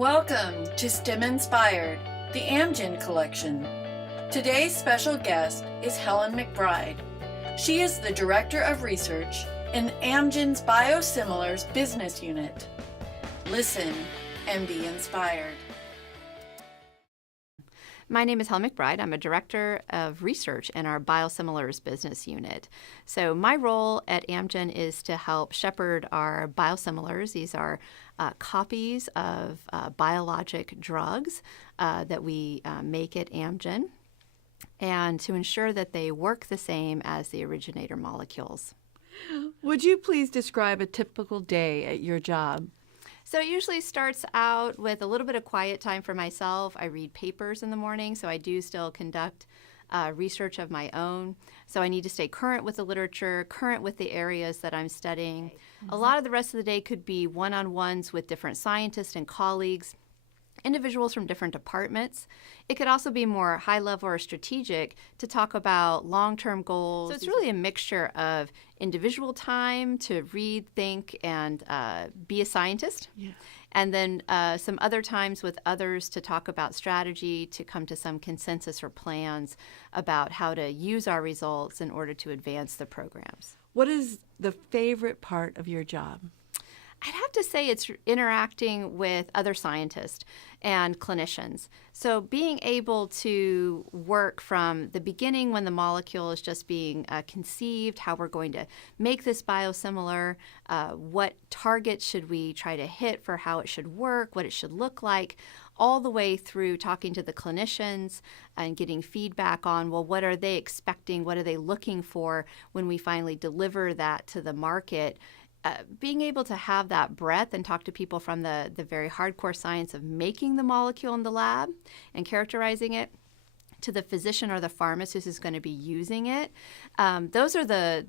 Welcome to STEM Inspired, the Amgen Collection. Today's special guest is Helen McBride. She is the Director of Research in Amgen's Biosimilars Business Unit. Listen and be inspired. My name is Helen McBride. I'm a Director of Research in our Biosimilars Business Unit. So my role at Amgen is to help shepherd our biosimilars. These are copies of biologic drugs that we make at Amgen, and to ensure that they work the same as the originator molecules. Would you please describe a typical day at your job? So it usually starts out with a little bit of quiet time for myself. I read papers in the morning, so I do still conduct research of my own. So I need to stay current with the literature, current with the areas that I'm studying. A lot of the rest of the day could be one-on-ones with different scientists and colleagues, individuals from different departments. It could also be more high-level or strategic to talk about long-term goals. So it's really a mixture of individual time to read, think, and be a scientist. Yeah. And then some other times with others to talk about strategy, to come to some consensus or plans about how to use our results in order to advance the programs. What is the favorite part of your job? I'd have to say it's interacting with other scientists and clinicians. So being able to work from the beginning when the molecule is just being conceived, how we're going to make this biosimilar, what targets should we try to hit for how it should work, what it should look like, all the way through talking to the clinicians and getting feedback on, well, what are they expecting, what are they looking for when we finally deliver that to the market. Being able to have that breadth and talk to people from the very hardcore science of making the molecule in the lab and characterizing it to the physician or the pharmacist who's going to be using it, those are the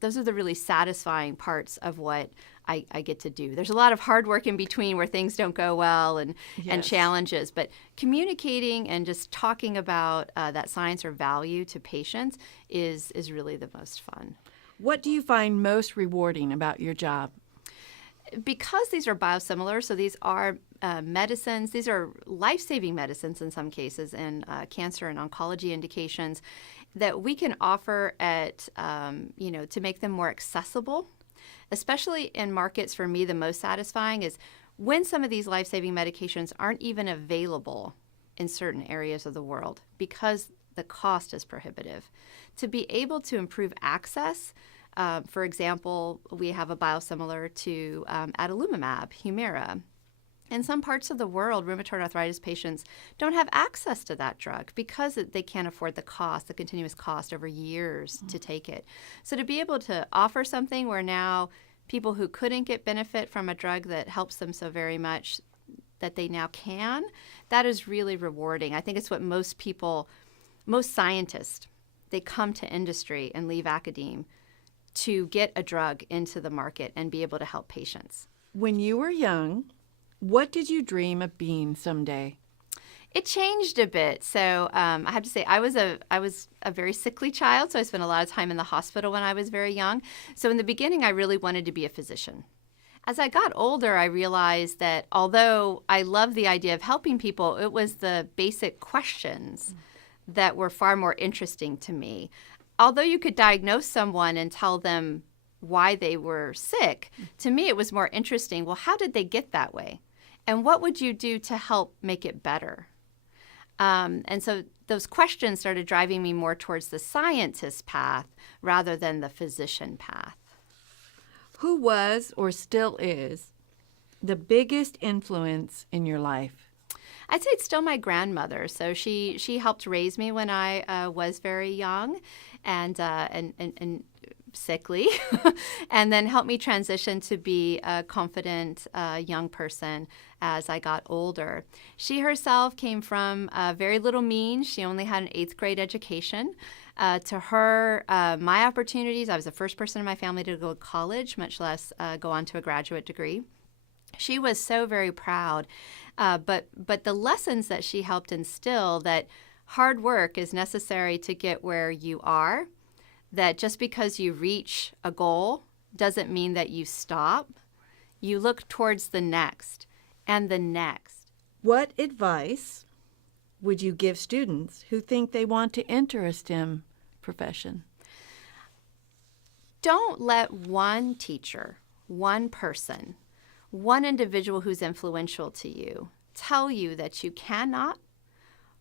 really satisfying parts of what I get to do. There's a lot of hard work in between where things don't go well and challenges, but communicating and just talking about that science or value to patients is really the most fun. What do you find most rewarding about your job? Because these are biosimilars, so these are medicines, these are life-saving medicines in some cases, and cancer and oncology indications that we can offer at, to make them more accessible, especially in markets. For me, the most satisfying is when some of these life-saving medications aren't even available in certain areas of the world because the cost is prohibitive. To be able to improve access, for example, we have a biosimilar to adalimumab, Humira. In some parts of the world, rheumatoid arthritis patients don't have access to that drug because they can't afford the cost, the continuous cost over years to take it. So to be able to offer something where now people who couldn't get benefit from a drug that helps them so very much that they now can, that is really rewarding. I think it's what most scientists, they come to industry and leave academe to get a drug into the market and be able to help patients. When you were young, what did you dream of being someday? It changed a bit. So I have to say I was a very sickly child, so I spent a lot of time in the hospital when I was very young. So in the beginning, I really wanted to be a physician. As I got older, I realized that although I loved the idea of helping people, it was the basic questions that were far more interesting to me. Although you could diagnose someone and tell them why they were sick, to me it was more interesting, well, how did they get that way? And what would you do to help make it better? And so those questions started driving me more towards the scientist path rather than the physician path. Who was or still is the biggest influence in your life? I'd say it's still my grandmother. So she helped raise me when I was very young and sickly, and then helped me transition to be a confident young person as I got older. She herself came from very little means. She only had an 8th grade education. To her, my opportunities, I was the first person in my family to go to college, much less go on to a graduate degree. She was so very proud, but the lessons that she helped instill, that hard work is necessary to get where you are, that just because you reach a goal doesn't mean that you stop. You look towards the next. and the next. What advice would you give students who think they want to enter a STEM profession? Don't let one teacher, one person, one individual who's influential to you tell you that you cannot,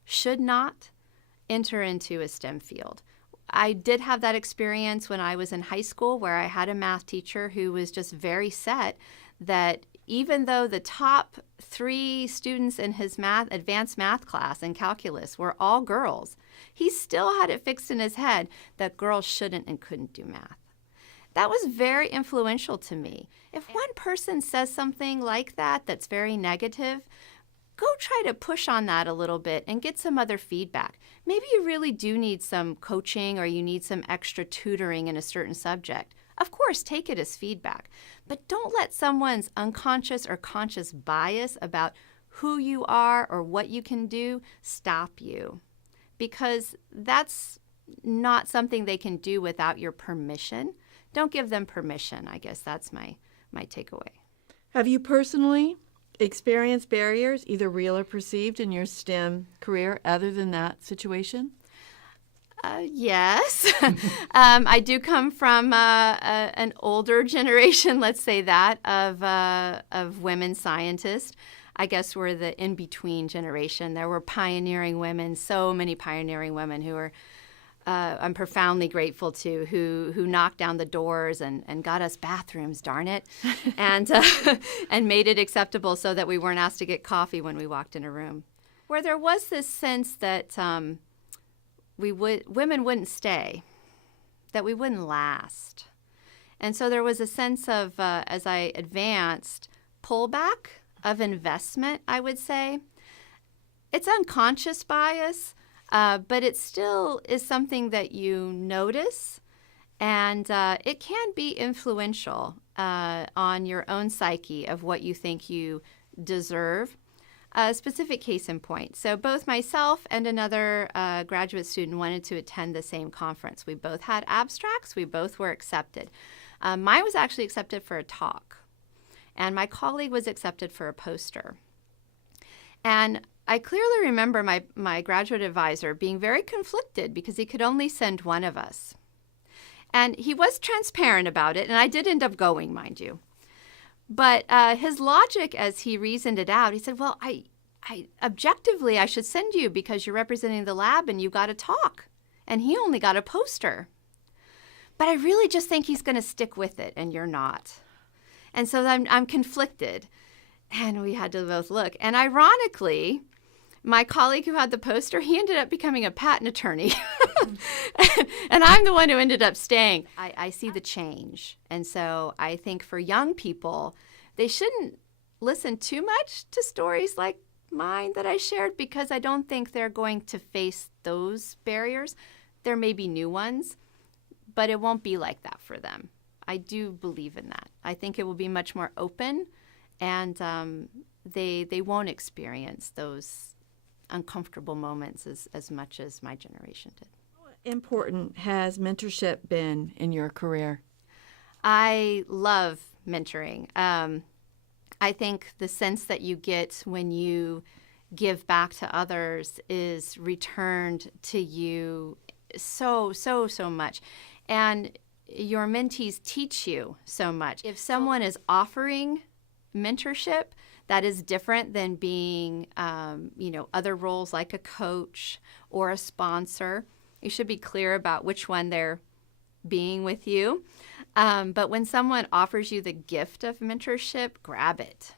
should not enter into a STEM field. I did have that experience when I was in high school where I had a math teacher who was just very set that even though the top 3 students in his advanced math class in calculus were all girls, he still had it fixed in his head that girls shouldn't and couldn't do math. That was very influential to me. If one person says something like that that's very negative, go try to push on that a little bit and get some other feedback. Maybe you really do need some coaching or you need some extra tutoring in a certain subject. Of course, take it as feedback, but don't let someone's unconscious or conscious bias about who you are or what you can do stop you, because that's not something they can do without your permission. Don't give them permission. I guess that's my takeaway. Have you personally experienced barriers, either real or perceived, in your STEM career other than that situation? Yes. I do come from an older generation, let's say that, of women scientists. I guess we're the in-between generation. There were pioneering women, so many pioneering women who are I'm profoundly grateful to, who knocked down the doors and got us bathrooms, darn it, and made it acceptable so that we weren't asked to get coffee when we walked in a room. Where there was this sense that women wouldn't stay, that we wouldn't last. And so there was a sense of, as I advanced, pullback of investment, I would say. It's unconscious bias, but it still is something that you notice, and it can be influential on your own psyche of what you think you deserve. A specific case in point. So both myself and another graduate student wanted to attend the same conference. We both had abstracts. We both were accepted. Mine was actually accepted for a talk, and my colleague was accepted for a poster. And I clearly remember my graduate advisor being very conflicted because he could only send one of us. And he was transparent about it, and I did end up going, mind you. But his logic, as he reasoned it out, he said, well, I objectively, I should send you because you're representing the lab and you got a talk. And he only got a poster. But I really just think he's going to stick with it, and you're not. And so I'm conflicted. And we had to both look. And ironically, my colleague who had the poster, he ended up becoming a patent attorney. And I'm the one who ended up staying. I see the change. And so I think for young people, they shouldn't listen too much to stories like mine that I shared, because I don't think they're going to face those barriers. There may be new ones, but it won't be like that for them. I do believe in that. I think it will be much more open, and they won't experience those uncomfortable moments as much as my generation did. How important has mentorship been in your career? I love mentoring. I think the sense that you get when you give back to others is returned to you so much. And your mentees teach you so much. If someone is offering mentorship, that is different than being, other roles like a coach or a sponsor. You should be clear about which one they're being with you. But when someone offers you the gift of mentorship, grab it,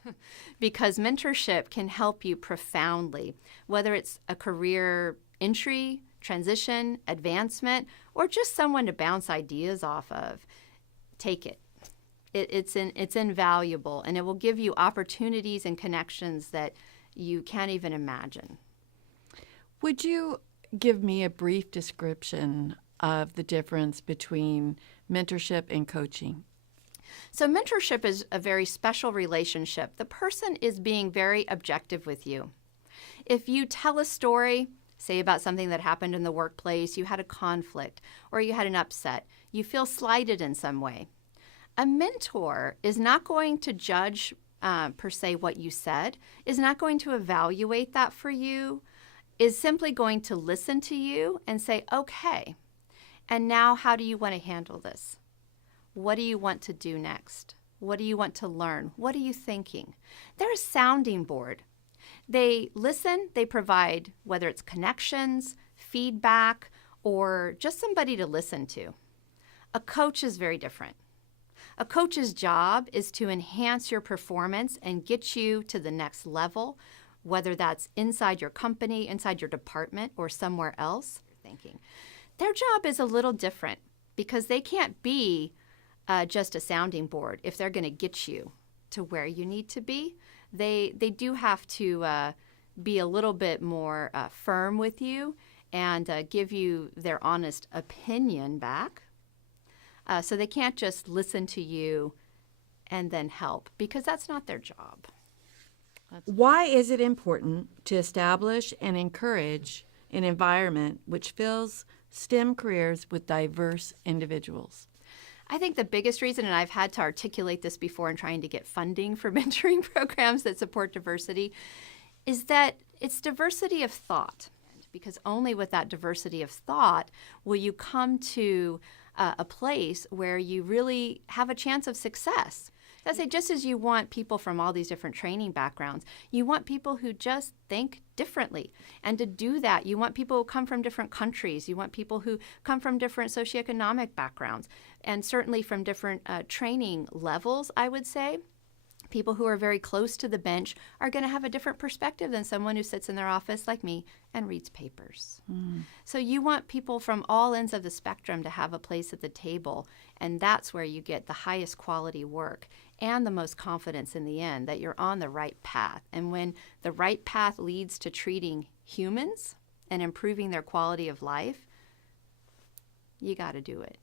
because mentorship can help you profoundly, whether it's a career entry, transition, advancement, or just someone to bounce ideas off of. Take it. It's invaluable, and it will give you opportunities and connections that you can't even imagine. Would you give me a brief description of the difference between mentorship and coaching? So mentorship is a very special relationship. The person is being very objective with you. If you tell a story, say about something that happened in the workplace, you had a conflict, or you had an upset, you feel slighted in some way. A mentor is not going to judge per se, what you said, is not going to evaluate that for you, is simply going to listen to you and say, okay, and now how do you want to handle this? What do you want to do next? What do you want to learn? What are you thinking? They're a sounding board. They listen, they provide, whether it's connections, feedback, or just somebody to listen to. A coach is very different. A coach's job is to enhance your performance and get you to the next level, whether that's inside your company, inside your department, or somewhere else. Thinking. Their job is a little different because they can't be just a sounding board if they're going to get you to where you need to be. They do have to be a little bit more firm with you and give you their honest opinion back. So they can't just listen to you and then help, because that's not their job. Why is it important to establish and encourage an environment which fills STEM careers with diverse individuals? I think the biggest reason, and I've had to articulate this before in trying to get funding for mentoring programs that support diversity, is that it's diversity of thought. Because only with that diversity of thought will you come to a place where you really have a chance of success. I say, just as you want people from all these different training backgrounds, you want people who just think differently. And to do that, you want people who come from different countries. You want people who come from different socioeconomic backgrounds, and certainly from different training levels, I would say. People who are very close to the bench are going to have a different perspective than someone who sits in their office like me and reads papers. So you want people from all ends of the spectrum to have a place at the table, and that's where you get the highest quality work and the most confidence in the end that you're on the right path. And when the right path leads to treating humans and improving their quality of life, you got to do it.